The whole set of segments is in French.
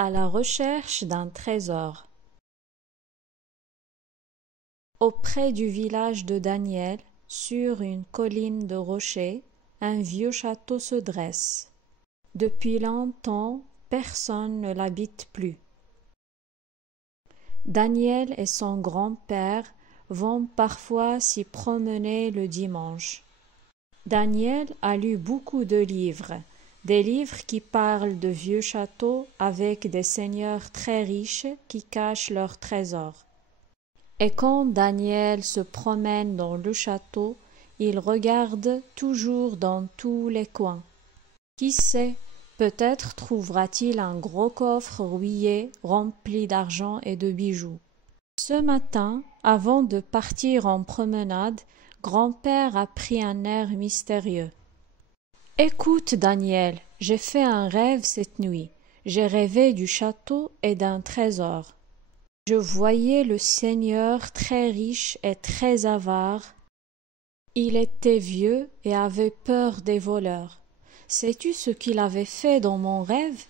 À la recherche d'un trésor. Auprès du village de Daniel, sur une colline de rochers, un vieux château se dresse. Depuis longtemps, personne ne l'habite plus. Daniel et son grand-père vont parfois s'y promener le dimanche. Daniel a lu beaucoup de livres, des livres qui parlent de vieux châteaux avec des seigneurs très riches qui cachent leurs trésors. Et quand Daniel se promène dans le château, il regarde toujours dans tous les coins. Qui sait, peut-être trouvera-t-il un gros coffre rouillé rempli d'argent et de bijoux. Ce matin, avant de partir en promenade, grand-père a pris un air mystérieux. « Écoute, Daniel, j'ai fait un rêve cette nuit. J'ai rêvé du château et d'un trésor. Je voyais le seigneur très riche et très avare. Il était vieux et avait peur des voleurs. Sais-tu ce qu'il avait fait dans mon rêve?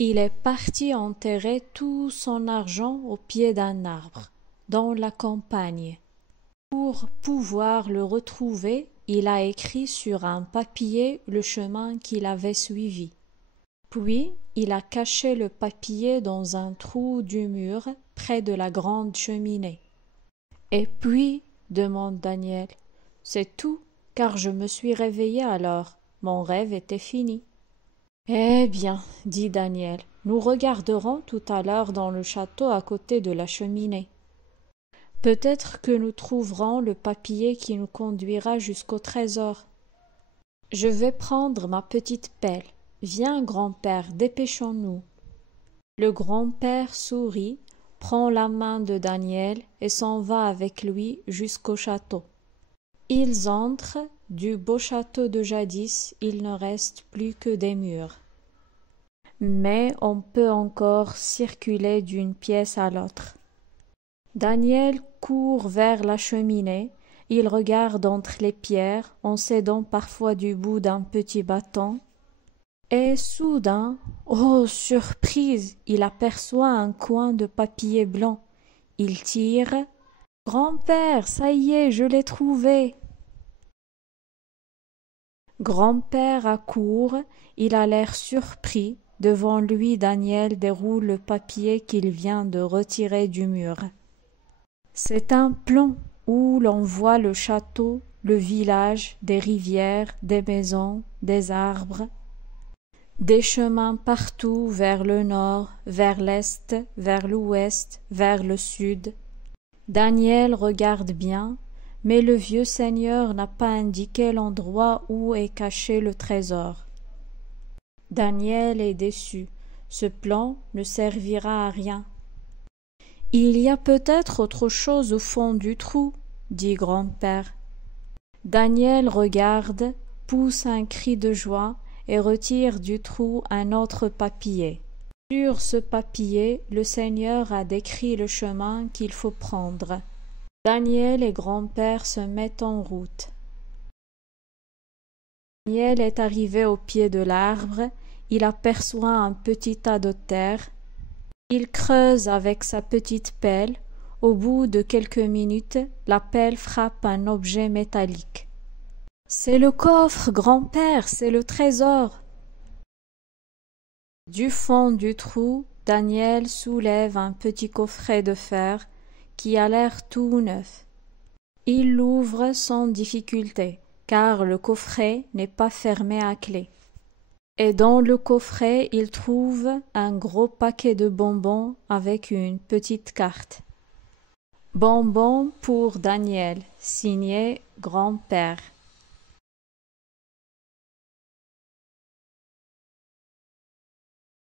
Il est parti enterrer tout son argent au pied d'un arbre, dans la campagne. Pour pouvoir le retrouver, il a écrit sur un papier le chemin qu'il avait suivi. Puis, il a caché le papier dans un trou du mur près de la grande cheminée. « Et puis, demande Daniel, c'est tout, car je me suis réveillé alors. Mon rêve était fini. » Eh bien, dit Daniel, nous regarderons tout à l'heure dans le château à côté de la cheminée. Peut-être que nous trouverons le papier qui nous conduira jusqu'au trésor. Je vais prendre ma petite pelle. Viens, grand-père, dépêchons-nous. Le grand-père sourit, prend la main de Daniel et s'en va avec lui jusqu'au château. Ils entrent, du beau château de jadis, il ne reste plus que des murs. Mais on peut encore circuler d'une pièce à l'autre. Daniel court vers la cheminée, il regarde entre les pierres en s'aidant parfois du bout d'un petit bâton. Et soudain, oh surprise, il aperçoit un coin de papier blanc. Il tire. « Grand-père, ça y est, je l'ai trouvé !» Grand-père accourt, il a l'air surpris. Devant lui, Daniel déroule le papier qu'il vient de retirer du mur. C'est un plan où l'on voit le château, le village, des rivières, des maisons, des arbres. Des chemins partout vers le nord, vers l'est, vers l'ouest, vers le sud. Daniel regarde bien, mais le vieux seigneur n'a pas indiqué l'endroit où est caché le trésor. Daniel est déçu. Ce plan ne servira à rien. « Il y a peut-être autre chose au fond du trou, » dit grand-père. Daniel regarde, pousse un cri de joie et retire du trou un autre papier. Sur ce papier, le Seigneur a décrit le chemin qu'il faut prendre. Daniel et grand-père se mettent en route. Daniel est arrivé au pied de l'arbre, il aperçoit un petit tas de terre. Il creuse avec sa petite pelle. Au bout de quelques minutes, la pelle frappe un objet métallique. « C'est le coffre, grand-père, c'est le trésor !» Du fond du trou, Daniel soulève un petit coffret de fer qui a l'air tout neuf. Il l'ouvre sans difficulté, car le coffret n'est pas fermé à clé. Et dans le coffret, il trouve un gros paquet de bonbons avec une petite carte. Bonbons pour Daniel, signé grand-père.